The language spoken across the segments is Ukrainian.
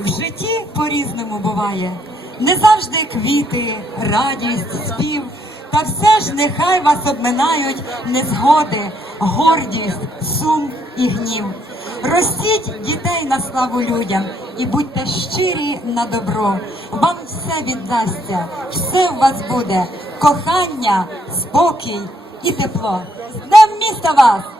В житті по-різному буває. Не завжди квіти, радість, спів. Та все ж нехай вас обминають незгоди, гордість, сум і гнів. Ростіть дітей на славу людям і будьте щирі на добро. Вам все віддасться, все у вас буде кохання, спокій і тепло. З Днем міста вас!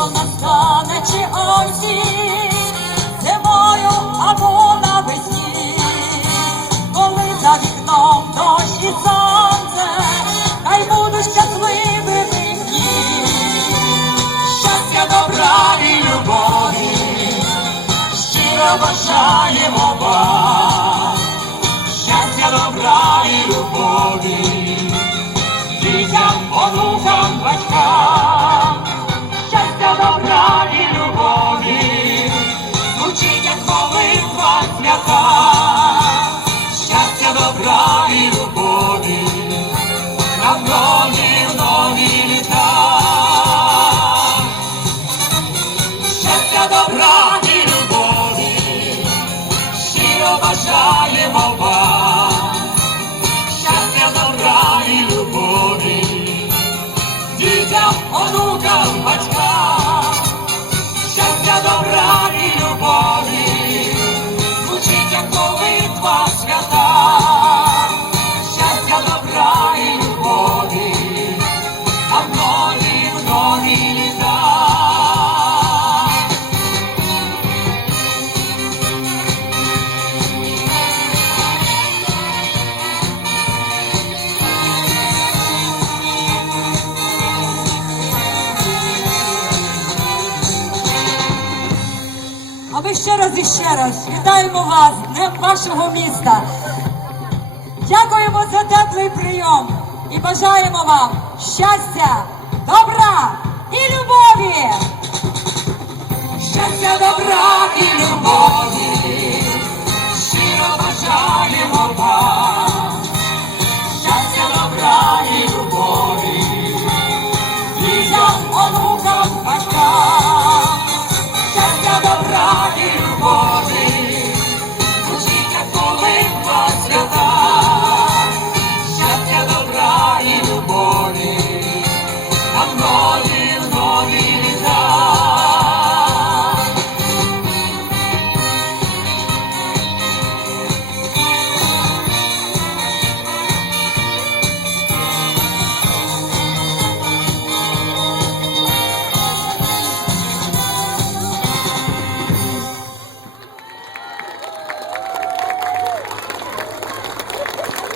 Літо настане чи осінь, зимою або навесні, коли за вікном дощ і сонце, хай будуть щасливими дні. Щастя, добра і любові, щиро бажаємо вам. Щастя, добра і любові, дітям, онукам, батькам. Щиро бажаємо вам. Щастя, добра і любові, дітям, онукам, батькам. Ми ще раз і ще раз вітаємо вас Днем вашого міста. Дякуємо за теплий прийом і бажаємо вам щастя, добра і любові! Щастя, добра і любові,